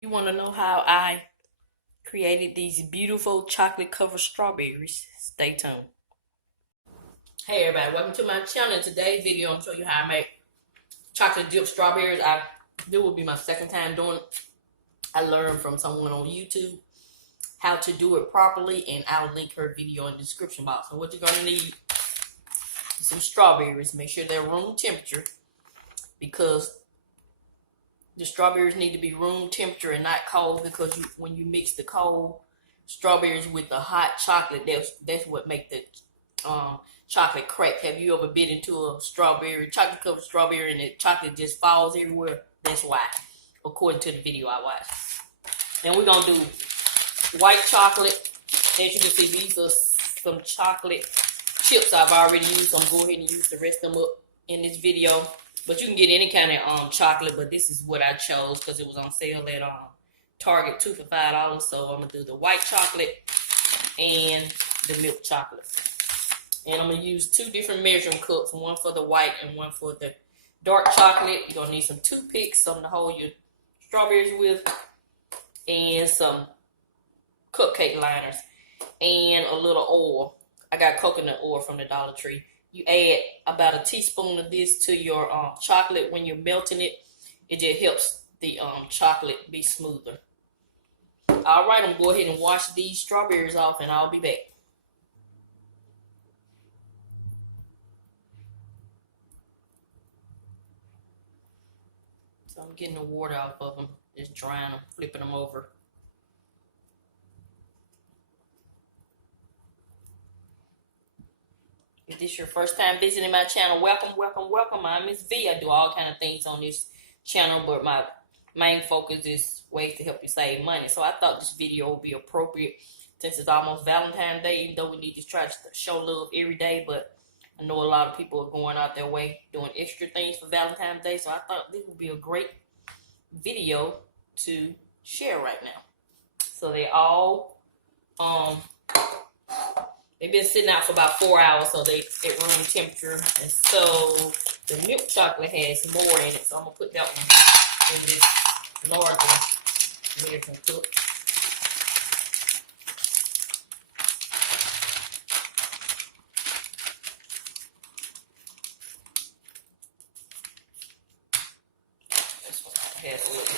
You want to know how I created these beautiful chocolate covered strawberries? Stay tuned. Hey everybody, welcome to my channel. In today's video, I'm going to show you how I make chocolate dipped strawberries. This will be my second time doing it. I learned from someone on YouTube how to do it properly, and I'll link her video in the description box. So what you're going to need is some strawberries. Make sure they're room temperature, because the strawberries need to be room temperature and not cold, because when you mix the cold strawberries with the hot chocolate, that's what make the chocolate crack. Have you ever bit into a chocolate covered strawberry, and the chocolate just falls everywhere? That's why, according to the video I watched. And we're gonna do white chocolate. As you can see, these are some chocolate chips I've already used, so I'm going ahead and use the rest of them up in this video. But you can get any kind of chocolate, but this is what I chose because it was on sale at Target, 2 for $5. So I'm gonna do the white chocolate and the milk chocolate. And I'm gonna use 2 different measuring cups, one for the white and one for the dark chocolate. You're gonna need some toothpicks, something to hold your strawberries with, and some cupcake liners, and a little oil. I got coconut oil from the Dollar Tree. You add about a teaspoon of this to your chocolate when you're melting it. It just helps the chocolate be smoother. All right, I'm gonna go ahead and wash these strawberries off, and I'll be back. So I'm getting the water off of them, just drying them, flipping them over. If this is your first time visiting my channel, welcome, welcome, welcome. I'm Miss V. I do all kind of things on this channel, but my main focus is ways to help you save money. So I thought this video would be appropriate since it's almost Valentine's Day, even though we need to try to show love every day. But I know a lot of people are going out their way doing extra things for Valentine's Day. So I thought this would be a great video to share right now. So they all they've been sitting out for about 4 hours, so they at room temperature. And so the milk chocolate has more in it, so I'm gonna put that one in this larger measuring cup. This one has a little bit.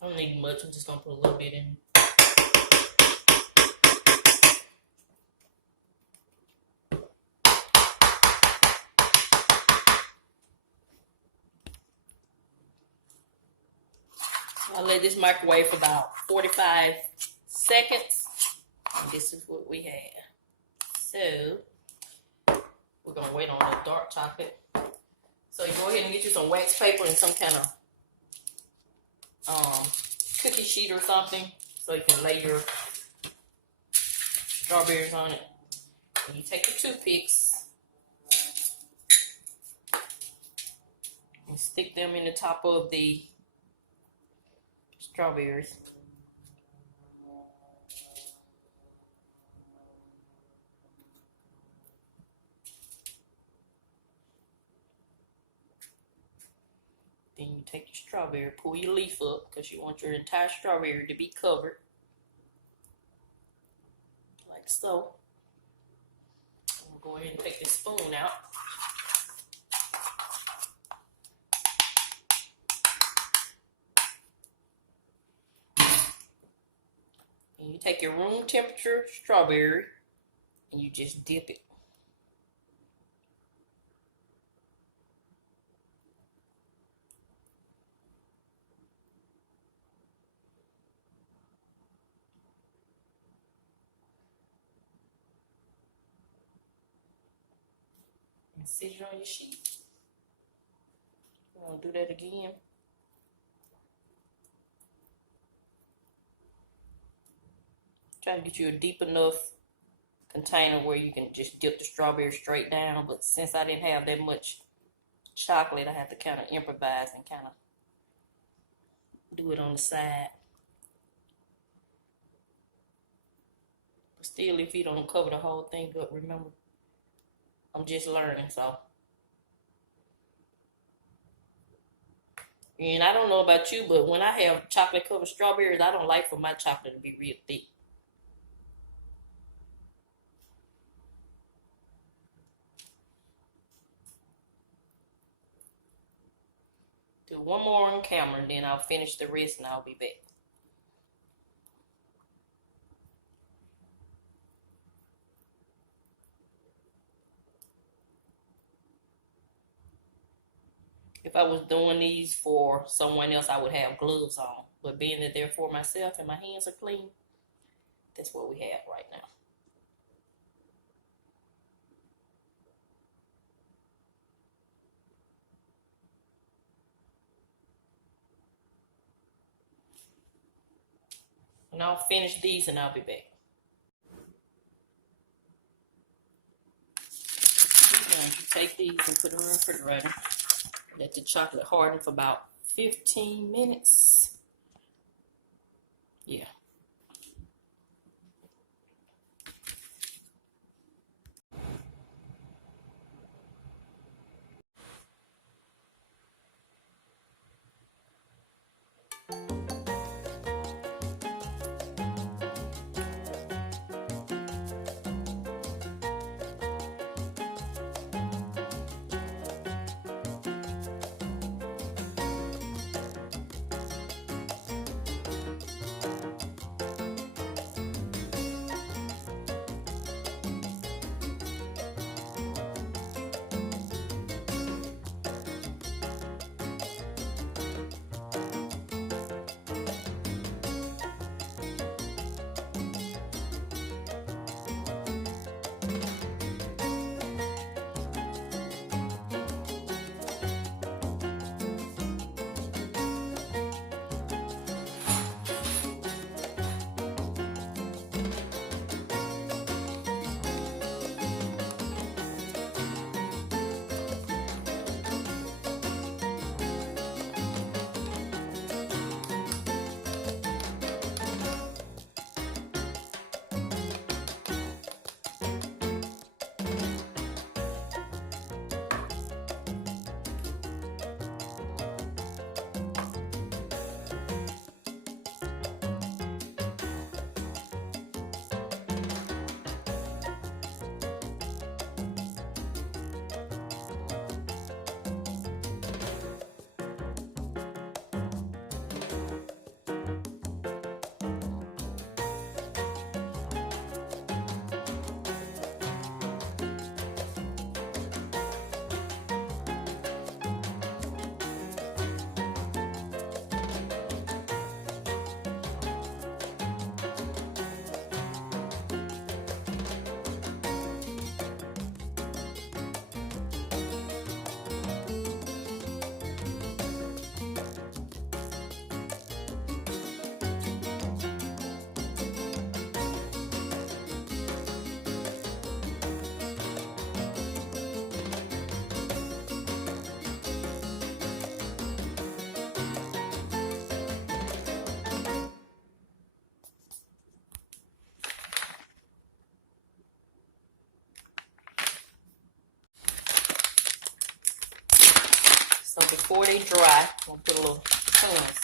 I don't need much. I'm just gonna put a little bit in. I'll let this microwave for about 45 seconds. And this is what we have. So we're gonna wait on the dark chocolate. So you go ahead and get you some wax paper and some kind of cookie sheet or something, so you can lay your strawberries on it. And you take your toothpicks and stick them in the top of the strawberries. Then you take your strawberry, pull your leaf up, because you want your entire strawberry to be covered, like so. I'm going to go ahead and take the spoon out. And you take your room temperature strawberry and you just dip it. And sit it on your sheet. I'm going to do that again. Try to get you a deep enough container where you can just dip the strawberry straight down. But since I didn't have that much chocolate, I have to kind of improvise and kind of do it on the side. But still, if you don't cover the whole thing up, remember, I'm just learning, so. And I don't know about you, but when I have chocolate covered strawberries, I don't like for my chocolate to be real thick. Do one more on camera, and then I'll finish the rest, and I'll be back. If I was doing these for someone else, I would have gloves on. But being that they're for myself and my hands are clean, that's what we have right now. And I'll finish these and I'll be back. You take these and put them in the refrigerator. Let the chocolate harden for about 15 minutes. Yeah. So before they dry, I'm gonna put a little tons.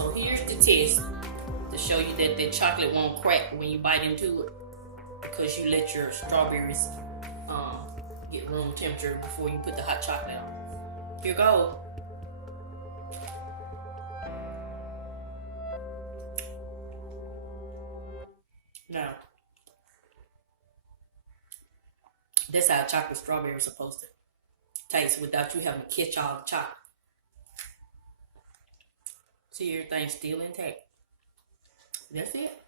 So here's the test to show you that the chocolate won't crack when you bite into it, because you let your strawberries get room temperature before you put the hot chocolate on. Here goes. Now, that's how chocolate strawberry is supposed to taste without you having to catch all the chocolate. See, everything's still intact. That's it.